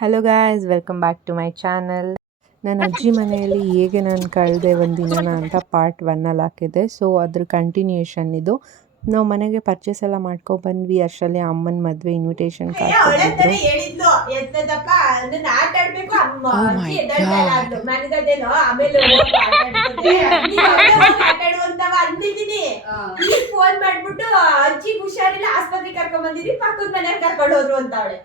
Hello guys, welcome back to my channel. ನನ್ನ ಅಜ್ಜಿ ಮನೆಯಲ್ಲಿ ಹೇಗೆ ನಾನು ಕಳೆದೆ ಒಂದಿನ ಅಂತ ಪಾರ್ಟ್ 1 ಹಾಕಿದೆ. ಸೊ ಅದ್ರ ಕಂಟಿನ್ಯೂಷನ್ ಇದು. ನಾವು ಮನೆಗೆ ಪರ್ಚೇಸ್ ಎಲ್ಲ ಬಂದ್ವಿ. ಅಷ್ಟರಲ್ಲಿ ಅಮ್ಮನ ಮದುವೆ ಇನ್ವಿಟೇಷನ್ ಕಾರ್ಡ್ ಕೊಟ್ಟಿದ್ರು. ಫೋನ್ ಮಾಡ್ಬಿಟ್ಟು ಅಜ್ಜಿ ಹುಷಾರಿಲ್ಲ, ಆಸ್ಪತ್ರೆಗೆ ಕರ್ಕೊಂಡ್ ಬಂದಿದ್ರಿ, ಪಕ್ಕದ ಮನೆಗೆ ಕರ್ಕೊಂಡು ಹೋದ್ರು ಅಂತ ಅವಳೆ.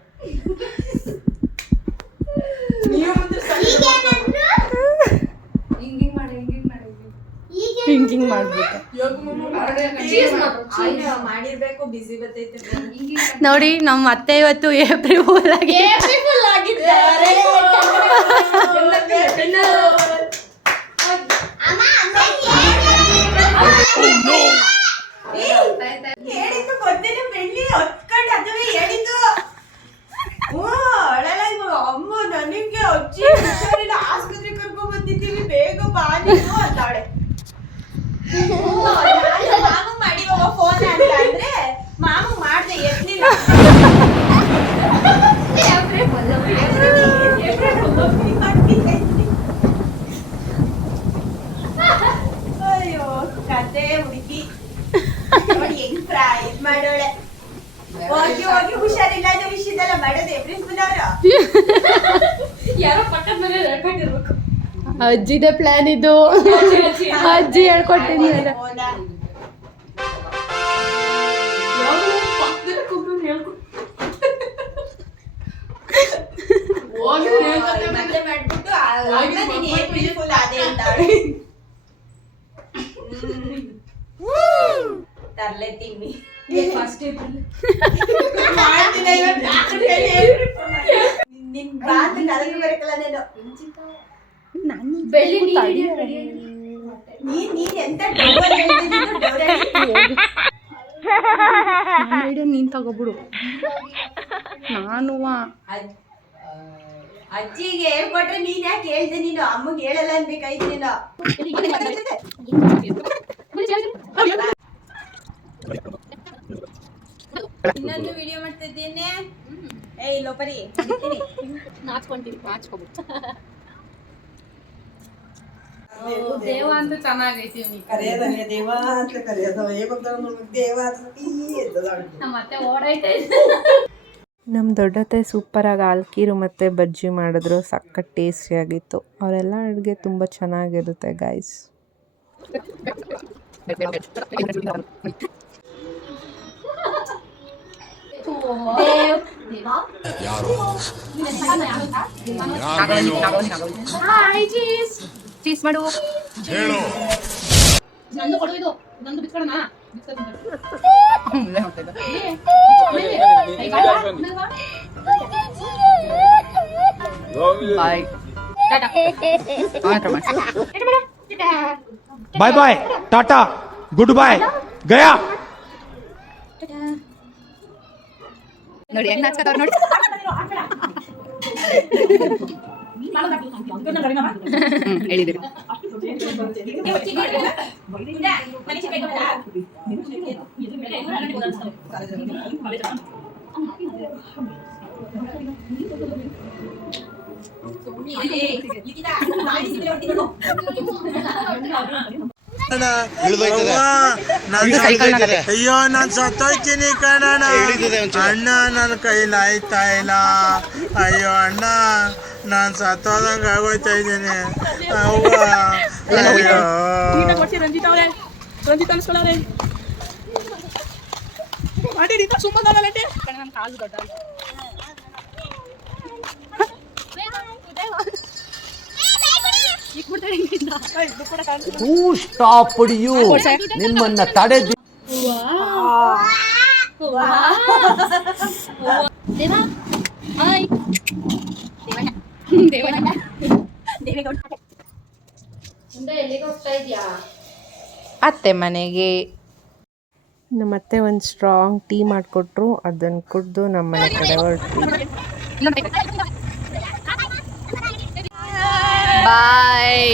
ಹಿಂಗಿಂಗ್ ಮಾಡ್ಬಿಟ್ಟು ನೋಡಿ, ನಮ್ಮ ಅತ್ತೆ ಇವತ್ತು ಏಪ್ರಿಲ್ ಫೂಲ್ ಆಗಿದ್ದಾರೆ. ಹೇಳಿದ್ದು ಗೊತ್ತಿಲ್ಲ, ಬೆಳ್ಳಿ ಹೊತ್ಕೊಂಡು ಅದುವೇ ಹೇಳಿದ್ದು. ಅಮ್ಮ ನನಗೆ ಅಜ್ಜಿ ಹುಷಾರಿಲ್ಲ, ಆಸ್ಪತ್ರೆಗೆ ಕರ್ಕೊಂಡ್ ಬಂದಿದ್ದೀವಿ, ಬೇಗ ಬಾ ನೀನು ಅಂತಾಳೆ. ಮಾಮ ಮಾಡಿ ಫೋನ್ ಅಂತ ಅಂದ್ರೆ ಮಾಮ ಮಾಡ್ದೆ, ಎತ್ತಲಿಲ್ಲ. ಅಯ್ಯೋ ಕತೆ ಹುಡುಗಿ ನೋಡಿ ಹೆಂಗ್ ಇದ್ ಮಾಡೋಳೆ. ಹೋಗಿ ಹೋಗಿ ಹುಷಾರಿಲ್ಲ ಅನ್ನೋ ವಿಷಯದಲ್ಲ ಮಾಡೋದು ಏಪ್ರಿಲ್ ಫೂಲ್ ಅವರು. ಯಾರೋ ಪಕ್ಕದ ಮನೆ ಹೇಳ್ಕೊಂಡಿರ್ಬೇಕು. ಅಜ್ಜಿದೆ ಪ್ಲಾನ್ ಇದು. ಅಜ್ಜಿ ಹೇಳ್ಕೊಟ್ಟಿದ್ದಾರೆ. ತರ್ಲೆ ತಿಮ್ಮಿ ನಿನ್ ಬಾತ್ ಕಲಗಿ ಬರಕಲ್ಲ ನೀನ್ ಎಂತ ನೀನ್ ತಗೋಬಿಡು. ನಾನು ಅಜ್ಜಿಗೆ ಹೇಳ್ಕೊಟ್ರೆ ನೀನ್ ಯಾಕೆ ಹೇಳ್ದೆ? ನೀನು ಅಮ್ಮಗೆ ಹೇಳಲ್ಲ ಅನ್ಬೇಕಾಯ್ತು ನೀನು. ಇನ್ನೊಂದು ವಿಡಿಯೋ ಮಾಡ್ತಾ ಇದ್ದೇನೆ. ಏಯ್ ಲೋಪರಿ ದೇವ ಅಂತ ಚೆನ್ನಾಗೈತಿ. ನಮ್ಮತ್ತೆ ಓಡೈತೆ. ನಮ್ಮ ದೊಡ್ಡತ್ತೆ ಸೂಪರಾಗಿ ಆಲ್ಕೀರು ಮತ್ತು ಬಜ್ಜಿ ಮಾಡಿದ್ರು. ಸಖತ್ ಟೇಸ್ಟಿಯಾಗಿತ್ತು. ಅವರೆಲ್ಲ ಅಡುಗೆ ತುಂಬ ಚೆನ್ನಾಗಿರುತ್ತೆ ಗಾಯ್ಸ್. ಚೀಸ್ ಮಾಡು. ನಂದು ಕೊಡು, ಇದು ನಂದು ಬಿಸ್ಕೊಡೋಣ. Bye bye, tata, good bye, गया. ನೋಡಿ ಹೆಂಗ್ ನಾಚ್ಕತಾರ ನೋಡಿ. ಹೇಳಿದಿರಿ. ಅಯ್ಯೋ ನಾನ್ ಸತ್ತೋಯ್ತೀನಿ ಕಣಣ್ಣ. ಅಣ್ಣ ನನ್ನ ಕೈಲಿ ಆಯ್ತಾ ಇಲ್ಲ. ಅಯ್ಯೋ ಅಣ್ಣ, ನಾನ್ ಸತ್ತೋದಂಗ ಆಗೋಯ್ತಾ ಇದ್ದೀನಿ. ನಿಮ್ಮನ್ನ ತಡೆ ಅತ್ತೆ ಮನೆಗೆ. ನಮ್ಮತ್ತೆ ಒಂದು ಸ್ಟ್ರಾಂಗ್ ಟೀ ಮಾಡಿಕೊಟ್ರು. ಅದನ್ನು ಕುಡಿದು ನಮ್ಮ ಮನೆ ಕಡೆ ಹೊರಟ್ವಿ. ಬಾಯ್.